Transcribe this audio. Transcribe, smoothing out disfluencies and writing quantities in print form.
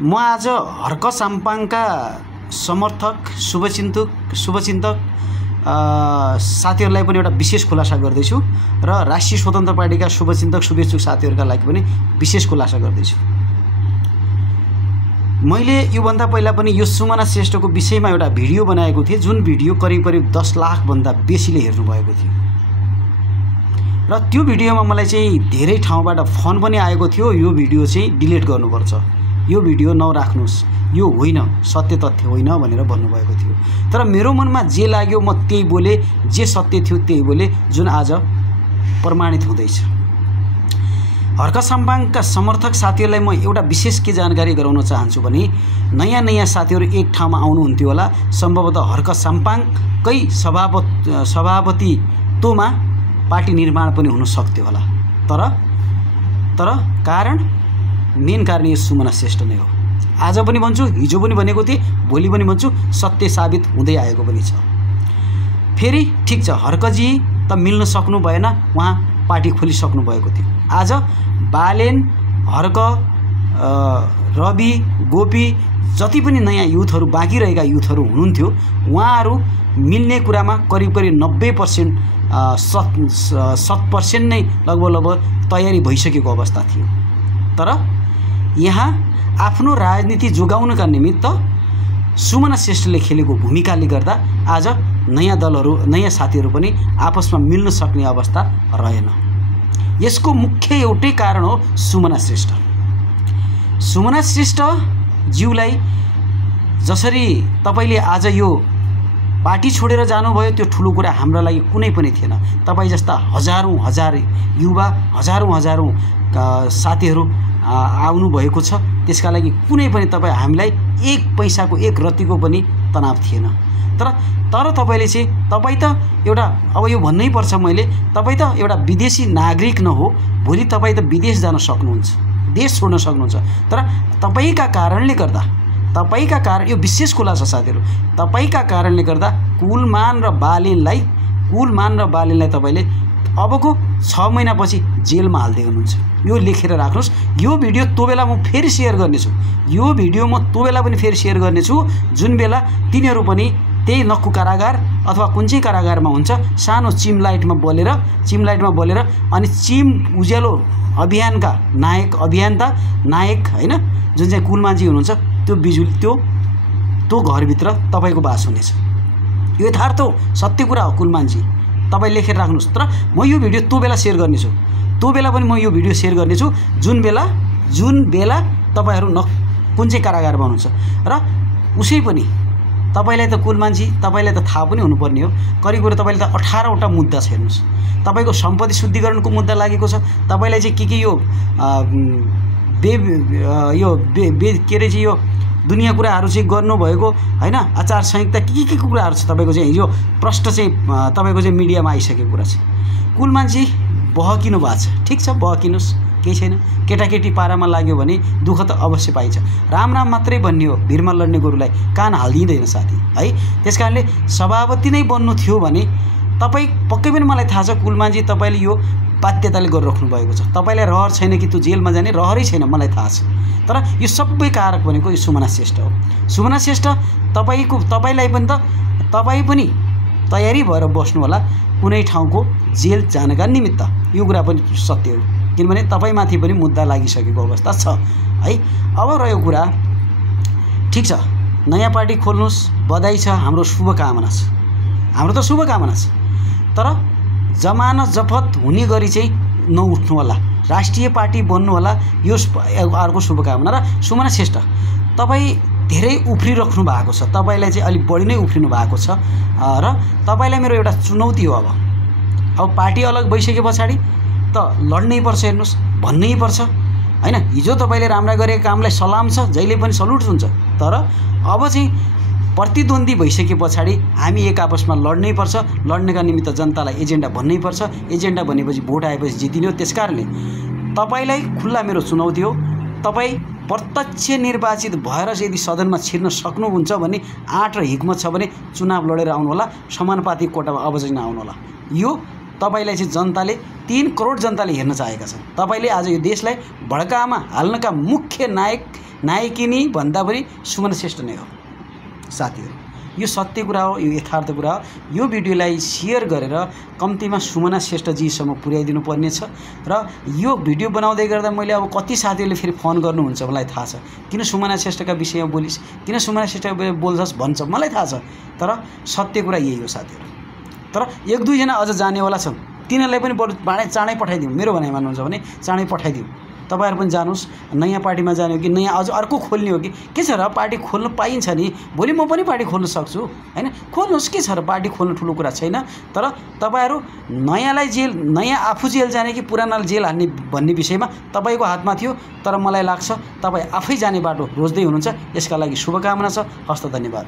म आज हर्क साम्पाङका समर्थक शुभचिन्तक साथीहरूलाई पनि एउटा विशेष खुलासा गर्दैछु र राष्ट्रिय स्वतन्त्र पार्टीका शुभचिन्तक शुभेच्छुक साथीहरूका लागि पनि विशेष खुलासा गर्दैछु। मैले योभन्दा पहिला पनि यो सुमना श्रेष्ठको विषयमा एउटा भिडियो बनाएको थिएँ, जुन भिडियो करिब 10 लाखभन्दा बेसीले हेर्नु भएको थियो र त्यो भिडियोमा मलाई चाहिँ धेरै ठाउँबाट फोन पनि आएको थियो, यो भिडियो चाहिँ डिलिट गर्नुपर्छ, यो भिडियो नराख्नुस्, यो होइन, सत्य तथ्य होइन भनेर भन्नुभएको थियो। तर मेरो मनमा जे लाग्यो म त्यही बोले, जे सत्य थियो त्यही बोले, जुन आज प्रमाणित हुँदैछ। हर्क साम्पाङका समर्थक साथीहरूलाई म एउटा विशेष के जानकारी गराउन चाहन्छु भने नयाँ साथीहरू एक ठाउँमा आउनुहुन्थ्यो होला, सम्भवतः हर्क साम्पाङकै सभापतित्वमा पार्टी निर्माण पनि हुन सक्थ्यो होला। तर मेन कारण यो सुमना श्रेष्ठ नै हो। आज पनि भन्छु, हिजो पनि भनेको थिएँ, भोलि पनि भन्छु, सत्य साबित हुँदै आएको पनि छ। फेरि ठिक छ, हर्कजी त मिल्न सक्नु भएन, उहाँ पार्टी खोलिसक्नु भएको थियो। आज बालेन, हर्क, रवि, गोपी जति पनि नयाँ युथहरू बाँकी रहेका युथहरू हुनुहुन्थ्यो, उहाँहरू मिल्ने कुरामा करिब 90% 7% नै लगभग तयारी भइसकेको अवस्था थियो। तर यहाँ आफ्नो राजनीति जोगाउनका निमित्त सुमना श्रेष्ठले खेलेको भूमिकाले गर्दा आज नयाँ दलहरू, नयाँ साथीहरू पनि आपसमा मिल्न सक्ने अवस्था रहेन। यसको मुख्य एउटै कारण हो सुमना श्रेष्ठ। सुमना श्रेष्ठ ज्यूलाई जसरी तपाईले आज यो पार्टी छोडेर जानुभयो, त्यो ठुलो कुरा हाम्रो लागि कुनै पनि थिएन। तपाई जस्ता हजारौं युवा, हजारौं साथीहरू आउनु भएको छ, त्यसका लागि कुनै पनि तपाई हामीलाई एक पैसाको एक रत्तीको पनि तनाव थिएन। तर तपाईले चाहिँ तपाई त एउटा, अब यो भन्नै पर्छ मैले, तपाई त एउटा विदेशी नागरिक न हो, भोलि तपाई त विदेश जान सक्नुहुन्छ, देश छोड्न सक्नुहुन्छ। तर तपाईका कारणले गर्दा, यो विशेष खुलासा साथीहरू, तपाईका कारणले गर्दा कुलमान र बालेनलाई तपाईले अबको 6 महिनापछि जेलमा हाल्दै हुनुहुन्छ। यो लेखेर राख्नुहोस्। यो भिडियो त्यो बेला म फेरि सेयर गर्नेछु, जुन बेला तिनीहरू पनि त्यही नक्कु कारागार अथवा कुन चाहिँ कारागारमा हुन्छ, सानो चिमलाइटमा बोलेर अनि चिम उज्यालो अभियानका अभियन्ता नायक हैन, जुन चाहिँ कुलमानजी हुनुहुन्छ, त्यो बिजुली त्यो घरभित्र तपाईको बास हुनेछ। यो यथार्थ हो, सत्य कुरा हो कुलमानजी, तपाईँ लेखेर राख्नुहोस्। तर म यो भिडियो त्यो बेला सेयर गर्नेछु, जुन बेला तपाईहरू कुन चाहिँ कारागारमा हुनुहुन्छ। र उसै पनि तपाईलाई त कुलमानजी, तपाईलाई त थाहा पनि हुनुपर्ने हो, करिब तपाईले त 18वटा मुद्दा छ। हेर्नुहोस्, तपाईको सम्पत्ति शुद्धिकरणको मुद्दा लागेको छ, तपाईलाई चाहिँ के यो के रे चाहिँ यो दुनियाँ कुराहरू चाहिँ गर्नुभएको हैन, आचार संहिता के कुराहरू छ तपाईको चाहिँ, यो प्रश्न चाहिँ तपाईको चाहिँ मिडियामा आइसकेको कुरा छ। कुलमानजी बहकिनु भएको छ, ठिक छ, बहकिनुस्, केही छैन। केटाकेटी पारामा लाग्यो भने दुःख त अवश्य पाइन्छ। राम मात्रै भन्ने हो, भिरमा लड्ने गोरुलाई कान हाल्दिँदैन साथी है। त्यसकारणले सभापति नै बन्नु थियो भने तपाई पक्कै पनि मलाई थाहा छ कुलमानजी, तपाईले यो बाध्यताले गरिराख्नु भएको छ। तपाईलाई रहर छैन कि त्यो जेलमा जाने, रहरै छैन, मलाई थाहा छ। तर यो सबै कारक भनेको यो सुमना श्रेष्ठ हो। सुमना श्रेष्ठ तपाईलाई पनि त तपाई पनि तयारी भएर बस्नु होला कुनै ठाउँको जेल जानका निमित्त। यो कुरा पनि सत्य हो, किनभने तपाईमाथि पनि मुद्दा लागिसकेको अवस्था छ है। अब रह्यो कुरा, ठिक छ, नयाँ पार्टी खोल्नुस्, बधाई छ, हाम्रो शुभकामना छ, तर जमानत जफत हुने गरी चाहिँ नउठ्नु होला, राष्ट्रिय पार्टी बन्नु होला, यो अर्को शुभकामना। र सुमना श्रेष्ठ, तपाई धेरै उफ्रिराख्नु भएको छ, तपाईलाई चाहिँ अलि बढी नै उफ्रिनु भएको छ र तपाईलाई मेरो एउटा चुनौती हो। अब पार्टी अलग भइसके पछाडि त लड्नै पर्छ, हेर्नुहोस्, भन्नै पर्छ हैन। हिजो तपाईले राम्रा गरेको कामलाई सलाम छ, जहिले पनि सल्युट हुन्छ। तर अब चाहिँ प्रतिद्वन्दी भइसके पछाडि हामी एक आपसमा लड्नै पर्छ, लड्नका निमित्त जनतालाई एजेन्डा भन्नै पर्छ, एजेन्डा भनेपछि भोट आएपछि जितिने हो। त्यसकारणले तपाईलाई खुल्ला मेरो चुनौती हो, तपाई प्रत्यक्ष निर्वाचित भएर यदि सदनमा छिर्न सक्नुहुन्छ भने, आँट र हिक्मत छ भने चुनाव लडेर आउनु होला, समानुपातिक कोटामा अब चाहिँ आउनु होला। यो तपाईलाई चाहिँ जनताले 3 करोड जनताले हेर्न चाहेका छन्। तपाईले आज यो देशलाई भड्कामा हाल्नका मुख्य नायकिनी भन्दा पनि सुमन श्रेष्ठ नै हो। साथीहरू, यो सत्य कुरा हो, यो यथार्थ कुरा हो। यो भिडियोलाई शेयर गरेर कम्तीमा सुमना श्रेष्ठजीसम्म पुर्याइदिनु पर्ने छ। र यो भिडियो बनाउँदै गर्दा मैले अब कति साथीहरूले फेरि फोन गर्नुहुन्छ मलाई थाहा छ, किन सुमना श्रेष्ठका विषयमा बोलिस्, किन सुमना श्रेष्ठका विषयमा बोल्छस् भन्छ, मलाई थाहा छ। तर सत्य कुरा यही हो साथीहरू। तर 1-2 जना अझ जानेवाला छन्, तिनीहरूलाई पनि बरु चाँडै पठाइदिउँ। मेरो भनाइ मान्नुहुन्छ भने चाँडै पठाइदिउँ। तपाईहरु पनि जानुस्, नयाँ पार्टीमा जाने हो कि नयाँ अझ अर्को खोल्ने हो कि के छ र, पार्टी खोल्न पाइन्छ नि। भोलि म पनि पार्टी खोल्न सक्छु हैन, खोल्नुस्, के छ र, पार्टी खोल्नु ठुलो कुरा छैन। तर तपाईहरु नयाँलाई जेल, नयाँ आफू जेल जाने कि पुरानालाई जेल हान्ने भन्ने विषयमा तपाईको हातमा थियो। तर मलाई लाग्छ तपाई आफै जाने बाटो रोज्दै हुनुहुन्छ। यसका लागि शुभकामना छ। हस्त, धन्यवाद।